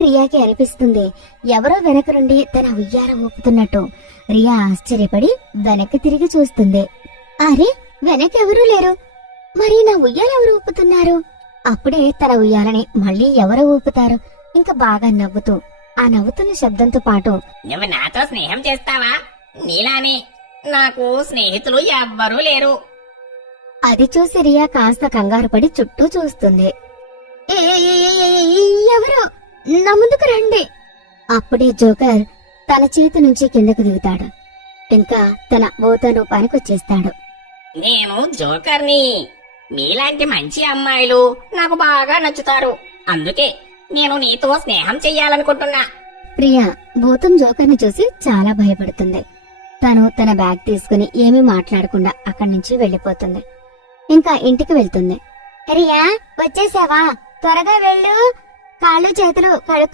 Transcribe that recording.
రియాకి అనిపిస్తుంది ఎవరో వెనక నుండి తన ఉయ్యాల ఊపుతున్నట్టు. రియా ఆశ్చర్యపడి వెనక్కి తిరిగి చూస్తుంది. అరే, వెనకెవరూ లేరు, మరి నా ఉయ్యాల ఎవరు ఊపుతున్నారు? అప్పుడే తన ఉయ్యాలని మళ్ళీ ఎవరో ఊపుతారు. ఇంకా బాగా నవ్వుతూ, ఆ నవ్వుతున్న శబ్దంతో పాటు, నువ్వు నాతో స్నేహం చేస్తావా? నీలానే నాకు స్నేహితులు ఎవ్వరూ లేరు. అది చూసి రియా కాస్త కంగారు పడి చుట్టూ చూస్తుంది. ఎవరు? నా ముందుకు రండి. అప్పుడే జోకర్ తన చేతి నుంచి కిందకు దిగుతాడు. ఇంకా తన భూత రూపానికి వచ్చేస్తాడు. నేను జోకర్ని. మీలాంటి మంచి అమ్మాయిలు నాకు బాగా నచ్చుతారు. అందుకే నేను నీతో స్నేహం చెయ్యాలనుకుంటున్నా. ప్రియా భూతం జోకర్ని చూసి చాలా భయపడుతుంది. తను తన బ్యాగ్ తీసుకుని ఏమీ మాట్లాడకుండా అక్కడి నుంచి వెళ్లిపోతుంది. ఇంకా ఇంటికి వెళ్తుంది. రియా, వచ్చేసావా? త్వరగా వెళ్ళు, కాళ్ళు చేతులు కడుక్కు